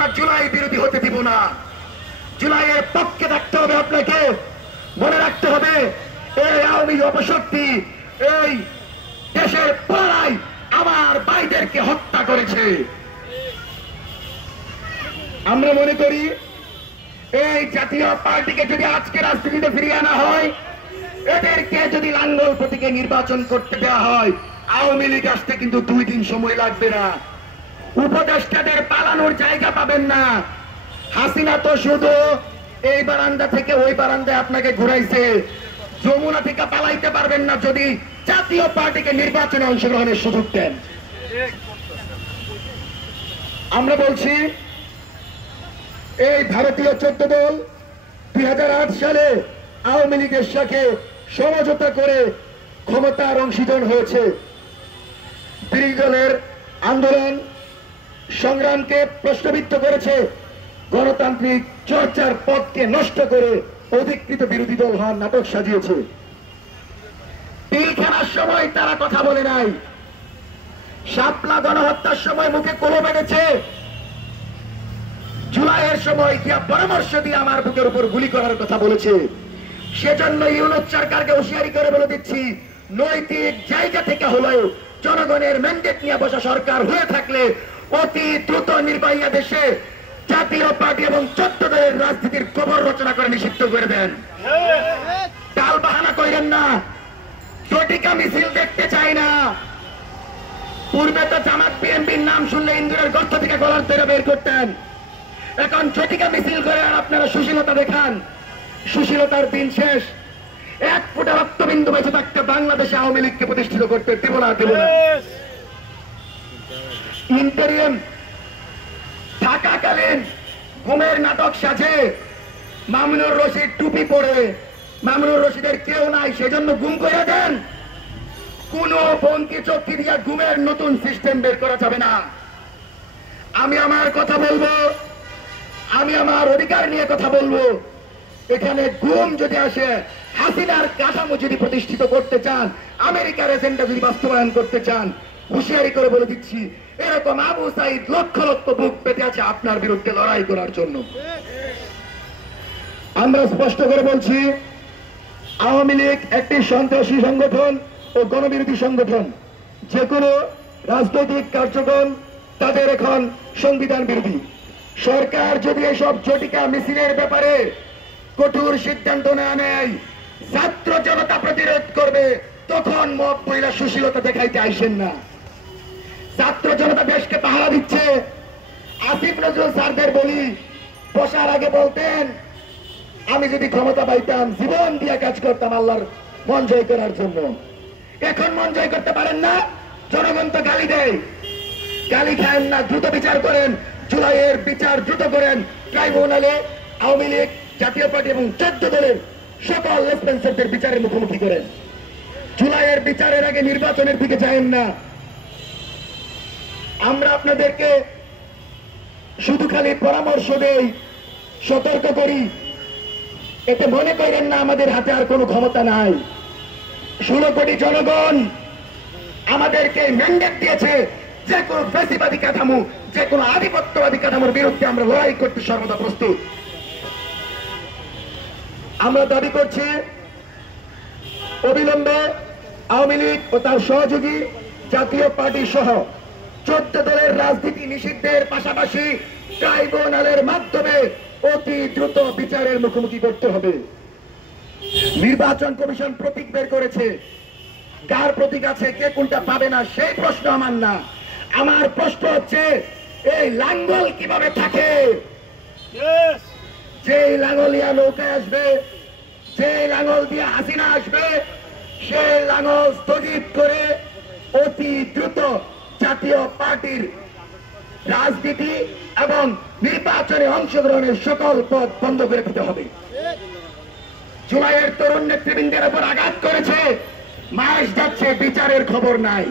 আমরা জুলাই বিরোধী হতে দিব না। জুলাইয়ের পক্ষে থাকতে হবে। আপনাকে মনে রাখতে হবে এই আওয়ামী অপশক্তি এই দেশের পাড়ায় আমার ভাইদেরকে হত্যা করেছে। আমরা মনে করি এই জাতীয় পার্টিকে যদি আজকে রাজনীতিতে ফিরিয়ে আনা হয়, এদেরকে যদি লাঙ্গল প্রতীকে নির্বাচন করতে দেওয়া হয়, আওয়ামী লীগ আসতে কিন্তু 2 দিন সময় লাগবে না। উপদেষ্টাদের পালানোর জায়গা পাবেন না। হাসিনা তো শুধু এই বারান্দা থেকে ওই বারান্দায় আপনাকে ঘুরাইছে, যমুনা থেকে পালাইতে পারবেন না যদি জাতীয় পার্টিকে নির্বাচনে অংশগ্রহণের সুযোগ দেন। আমরা বলছি এই ভারতীয় 14 দল 2008 সালে আওয়ামী লীগের সাথে সমঝোতা করে ক্ষমতার অংশীদার হয়েছে। বিরোধী দলের আন্দোলন সংগ্রামকে প্রশ্নবিদ্ধ করেছে, গণতান্ত্রিক চর্চার পথকে নষ্ট করে অধিকৃত বিরোধী দল হওয়ার নাটক সাজিয়েছে। পিলখানার সময় তারা কথা বলে নাই, শাপলা গণহত্যার সময় মুখে কলম এনেছে, জুলাইয়ের সময় পরামর্শ দিয়ে আমার বুকের উপর গুলি করার কথা বলেছে। সেজন্য ইউনূস সরকারকে হুঁশিয়ারি করে বলে দিচ্ছি, নৈতিক জায়গা থেকে হলেও জনগণের ম্যান্ডেট নিয়ে বসা সরকার হয়ে থাকলে অতি দ্রুত নির্বাহী দেশে জাতীয় পার্টি এবং 14 দলের রাজনীতির কবর রচনা করে নিষিদ্ধ করে দেন। টাল বাহানা করেন না, জটিকা মিছিল দেখতে চাই না। পূর্বে তো জামাত বিএনপির নাম শুনলে ইন্দুরের গর্ত থেকে গলার ধরে বের করতেন, এখন জটিকা মিছিল করে আর আপনারা সুশীলতা দেখান। সুশীলতার দিন শেষ। 1 ফোঁটা রক্তবিন্দু বেঁচে থাকতে বাংলাদেশে আওয়ামী লীগকে প্রতিষ্ঠিত করতে দেব না। ইন্টারিয়াম থাকাকালীন গুমের নাটক সাজে মামুনুর রশিদ টুপি পরে, মামুনুর রশিদের কেউ নাই সেজন্য গুম করে দেন। কোন বঙ্কি চক্কি দিয়া গুমের নতুন সিস্টেম বের করা যাবে না। আমি আমার কথা বলবো, আমি আমার অধিকার নিয়ে কথা বলবো। এখানে গুম যদি আসে, হাসিনার কাঠামো যদি প্রতিষ্ঠিত করতে চান, আমেরিকার এজেন্ডা যদি বাস্তবায়ন করতে চান, হুঁশিয়ারি করে বলে দিচ্ছি, এরকম আবু সাইদ লক্ষ লক্ষ বুক পেতে আছে আপনার বিরুদ্ধে লড়াই করার জন্য। আমরা স্পষ্ট করে বলছি, আওয়ামী লীগ একটি সন্ত্রাসী সংগঠন ও গণবিরোধী সংগঠন। যে কোনো রাজনৈতিক কার্যক্রম তাদের এখন সংবিধান বিরোধী। সরকার যদি এসব জটিকা মিছিলের ব্যাপারে কঠোর সিদ্ধান্ত না নেয়, ছাত্র জনতা প্রতিরোধ করবে, তখন মব মহিলা সুশীলতা দেখাইতে আইসেন না। ছাত্র জনতা দেশকে পাহারা দিচ্ছে। আসিফ নজরুল স্যারদের বলি, বসার আগে বলতেন, আমি যদি ক্ষমতা পাইতাম জীবন দিয়ে কাজ করতাম আল্লাহর মন জয় করার জন্য। এখন মন জয় করতে পারেন না, জনগণ তো গালি দেয়। গালি খায়েন না, দ্রুত বিচার করেন, জুলাইয়ের বিচার দ্রুত করেন। ট্রাইব্যুনালে আওয়ামী লীগ, জাতীয় পার্টি এবং 14 দলের সকল রেসপন্সারদের বিচারের মুখোমুখি করেন। জুলাইয়ের বিচারের আগে নির্বাচনের দিকে যায়েন না। আমরা আপনাদেরকে শুধু খালি পরামর্শ দেই, সতর্ক করি, এতে মনে করেন না আমাদের হাতে আর কোনো ক্ষমতা নাই। 16 কোটি জনগণ আমাদেরকে ম্যান্ডেট দিয়েছে, যে কোনো ফ্যাসিবাদী কাঠামো, যে কোনো আধিপত্যবাদী কাঠামোর বিরুদ্ধে আমরা লড়াই করতে সর্বদা প্রস্তুত। আমরা দাবি করছি, অবিলম্বে আওয়ামী লীগ ও তার সহযোগী জাতীয় পার্টি সহ 14 দলের রাজনীতি নিষিদ্ধের পাশাপাশি ট্রাইব্যুনালের মাধ্যমে অতি দ্রুত বিচারের মুখোমুখি করতে হবে। নির্বাচন কমিশন প্রতীক বের করেছে, কার প্রতীক আছে, কে কোনটা পাবে না সেই প্রশ্ন আমার না। আমার প্রশ্ন হচ্ছে, এই লাঙ্গল কিভাবে থাকে? যে লাঙ্গলিয়া নৌকায় আসবে, যে লাঙ্গল দিয়ে হাসিনা আসবে, সেই লাঙ্গল স্থগিত করে অতি দ্রুত জাতীয় পার্টির রাজনীতি এবং নির্বাচনে অংশগ্রহণের সকল পথ বন্ধ করে দিতে হবে। জুলাইয়ের তরুণ নেতৃবৃন্দের উপর আঘাত করেছে, মাস যাচ্ছে, বিচারের খবর নাই।